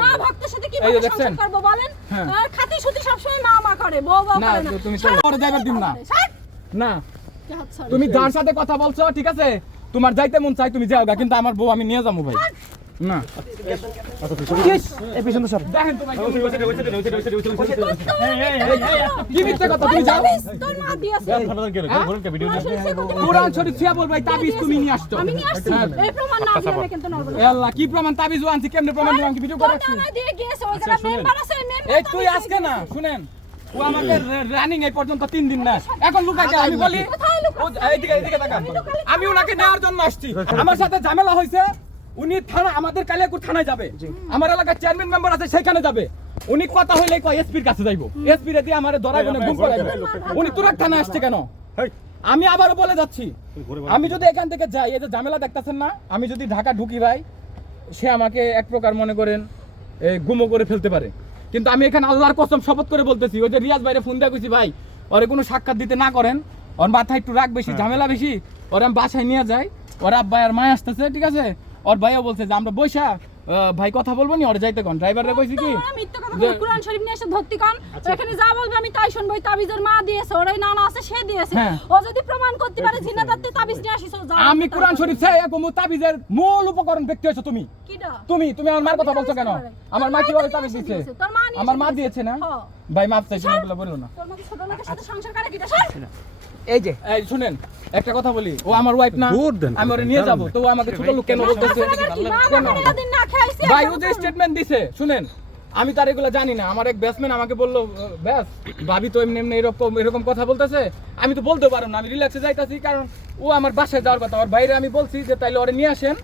মা ভক্তের সাথে কি এই যে ভাবে দেখছেন? সংসার করব বলেন হ্যাঁ। খাতি সুতি সবসময় মা মা করে বউ বউ না, করে না তুমি। যাইবার না। না। তুমি যার সাথে কথা বলছো ঠিক আছে তোমার যাইতে মন চাই তুমি যাও কিন্তু আমার বউ আমি নিয়ে যাব ভাই না। কি হ্যাঁ। এই প্রমাণ না দিলে আমি কিন্তু নড়বো এ আল্লাহ কি প্রমাণ? তাবিজ আনছি কেমনে প্রমাণ দিলাম? কি ভিডিও করে আছে মেম্বার এই তুই আজকে না শুনেন। ও আমাকে রানিং এই পর্যন্ত তিন দিন না। এখন লুকাইছে আমি বলি এইদিকে এইদিকে তাকান। আমি ওনাকে নেওয়ার জন্য আসছি। আমার সাথে ঝামেলা হয়েছে উনি থানা আমাদের কালিয়াকুর থানায় যাবে। আমার এলাকার চেয়ারম্যান মেম্বার আছে সেখানে যাবে। উনি কথা হইলে কয় এসপির কাছে যাইবো। এসপি রে দিয়ে আমারে ধরাইবে না গুম করাইবে। উনি তুরাক থানায় আসছে কেন? আমি আবারও বলে যাচ্ছি আমি যদি এখান থেকে যাই এই যে ঝামেলা দেখতাছেন না আমি যদি ঢাকা ঢুকি ভাই সে আমাকে এক প্রকার মনে করেন গুমো করে ফেলতে পারে। কিন্তু আমি এখানে আল্লাহর কসম শপথ করে বলতেছি ওই যে রিয়াজ ভাইরে ফোন দিয়ে কইছি ভাই ওরে কোনো সাক্ষাৎ দিতে না করেন ওর মাথায় একটু রাগ বেশি ঝামেলা বেশি ওরে আমি বাসায় নিয়ে যাই ওর আব্বা আর মা আসতেছে ঠিক আছে? ওর ভাইও বলছে যে আমরা বৈশা ভাই কথা বলব নি ওরে যাইতে কোন। ড্রাইভাররে কইছি কি মিথ্যা কথা যে- বলো, কোরআন শরীফ নিয়ে এসে ভক্তি কর এখানে যা বলবে আমি তাই শুনব তাবিজের মা দিয়েছে ওর ওই নানা আছে সে দিয়েছে। হ্যাঁ। ও যদি প্রমাণ করতে পারে জিনা দত্তে তাবিজ নিয়ে আসিস ও যাও। আমি কোরআন শরীফ চাই একম তাবিজের মূল উপকরণ ব্যক্তি হচ্ছে তুমি। কিডা তুমি তুমি আমার মার কথা বলছো কেন? আমার মা কীভাবে তাবিজ দিচ্ছে তোর মা নিয়ে আমার মা দিয়েছে। না? হ্যাঁ। ভাই মাপ চাইছি এগুলো বলো না। তোর মতো ছোট লোকের সাথে সংসার করে কিডা সর এই যে এই শুনেন একটা কথা বলি ও আমার ওয়াইফ না আমি ওরে নিয়ে যাব তো ও আমাকে ছোট লোক কেন বলতেছে? ভাই ও যে স্টেটমেন্ট দিছে শুনেন আমি তার এগুলো জানি না। আমার এক ব্যাটসম্যান আমাকে বলল ব্যাস ভাবি তো এমনি এমনি এরকম এরকম কথা বলতেছে। আমি তো বলতে পারো না আমি রিল্যাক্সে যাইতাছি কারণ ও আমার বাসায় যাওয়ার কথা। আমার বাইরে আমি বলছি যে তাইলে ওরে নিয়ে আসেন।